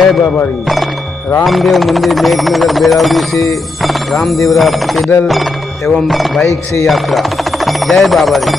जय बाबारी। रामदेव मंदिर मेघनगर बेरावली से रामदेवरा पैदल एवं बाइक से यात्रा। जय बाबारी।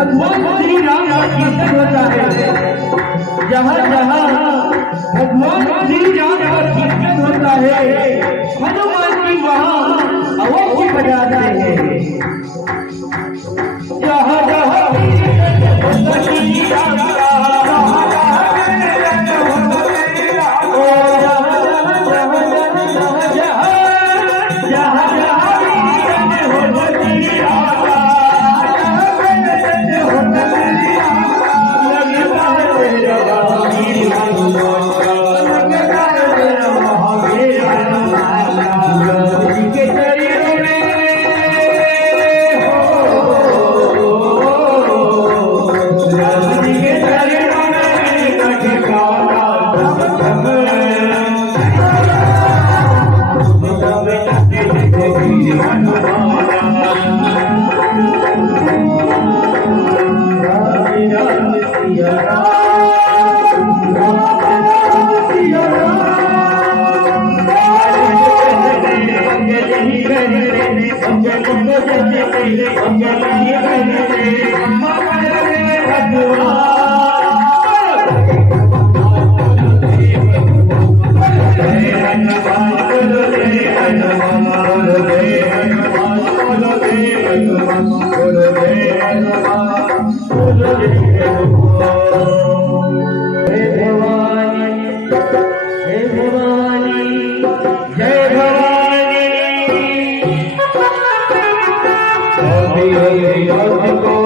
भगवान श्री राम का कीर्तन होता है, जहाँ जहाँ भगवान श्री राम का कीर्तन होता है, हनुमान जी वहाँ अवश्य बजाते हैं। जहाँ जहाँ श्री राम का जय भवानी।